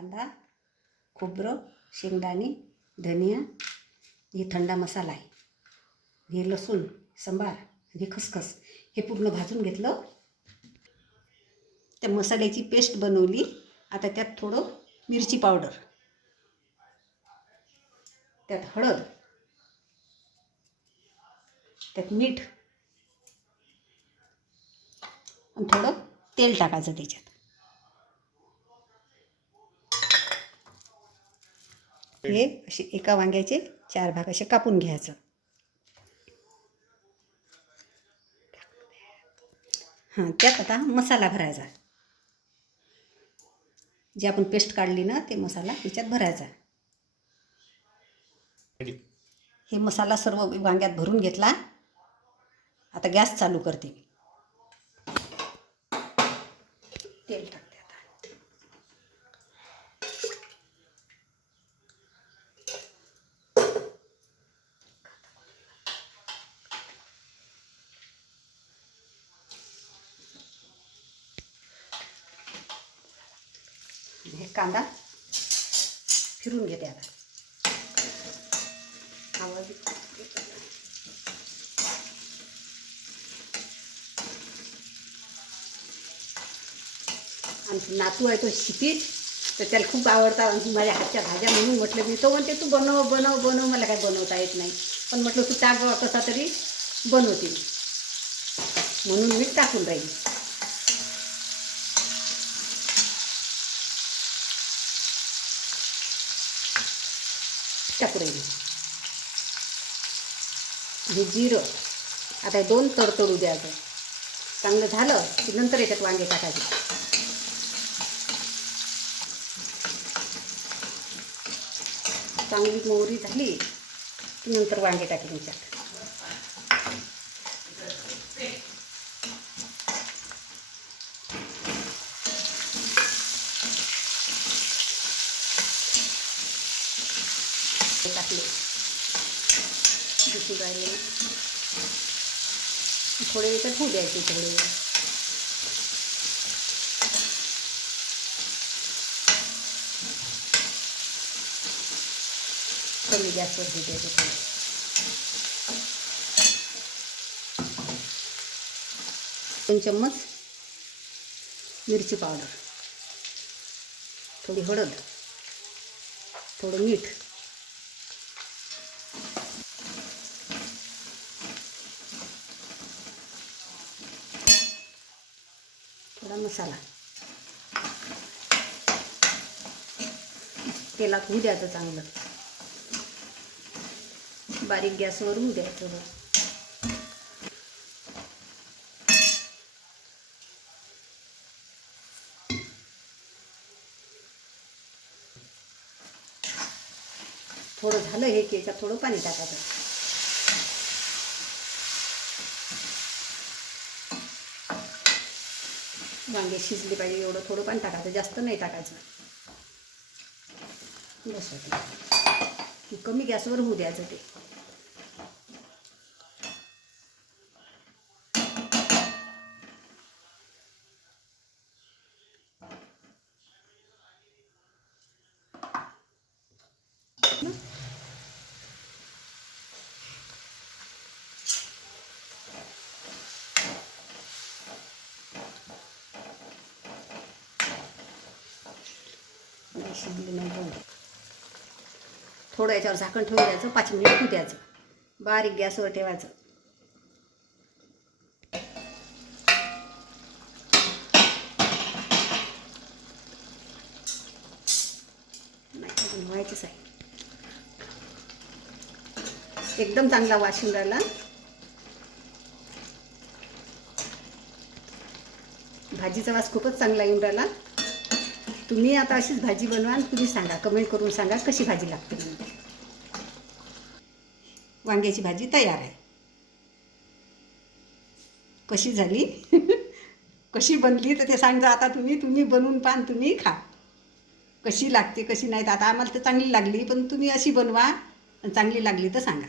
कांदा, खोबरं, शेंगदाणे, धनिया, हे थंडा मसाला आहे, हे लसूण, सांबार, हे खसखस, हे पूर्ण भाजून घेतलं. त्या मसाल्याची पेस्ट बनवली. आता त्यात थोडं मिरची पावडर, त्यात हळद, त्यात मीठ आणि थोडं तेल टाकायचं त्याच्यात. हे असे एका वांग्याचे 4 भाग असे कापून घ्यायचं. हां, त्यात आता मसाला भरायचा. जे आपण पेस्ट काढली ना ते मसाला त्याच्यात भरायचा. हे मसाला सर्व वांग्यात भरून घेतला. आता गॅस चालू करते मी. तेल टाकते आता. हे कांदा फिरून घेते आता. आवाज आमची नातू आहे तो शिपीत, तर त्याला खूप आवडतात माझ्या हातच्या भाज्या, म्हणून म्हटलं मी. तो म्हणते तू बनव बनव बनव. मला काय बनवता येत नाही, पण म्हटलं तू टाक कसा तरी बनवते, म्हणून मी टाकून राहील. टाकू राहील हे जिरं. आता 2 तडतडू द्यायचं. चांगलं झालं की नंतर याच्यात वांगे टाकायचे. चांगली मोहरी झाली की नंतर वांगे टाकले याच्यात. टाकले दिसून राहिले ना. थोडे याच्यात होऊ द्यायचे. थोडे कमी गॅसवर होऊ द्यायचे. थोडे 2 चम्मच मिरची पावडर, थोडी हळद, थोडं मीठ, थोडा मसाला. तेलात होऊ द्यायचं चांगलं. बारीक गॅसवर होऊ द्यायचं. थोडं झालं हे की याच्यात थोडं पाणी टाकायचं. वांगे शिजले पाहिजे एवढं थोडं पाणी टाकायचं, जास्त नाही टाकायचं. बस की कमी गॅसवर होऊ द्यायचं ते. शिजले नाही पण थोडं याच्यावर झाकण ठेवून द्यायचं. 5 मिनिट होऊ द्यायचं. बारीक गॅसवर ठेवायचं. नाही अजून व्हायचंच आहे. एकदम चांगला वास येऊन राहिला. भाजीचा वास खूपच चांगला येऊन राहिला. तुम्ही आता अशीच भाजी बनवा आणि तुम्ही सांगा, कमेंट करून सांगा कशी भाजी लागते म्हणून. वांग्याची भाजी तयार आहे. कशी झाली कशी बनली तर ते सांगा. आता तुम्ही बनवून पान, तुम्ही खा कशी लागते कशी नाही. आता आम्हाला तर चांगली लागली, पण तुम्ही अशी बनवा आणि चांगली लागली तर सांगा.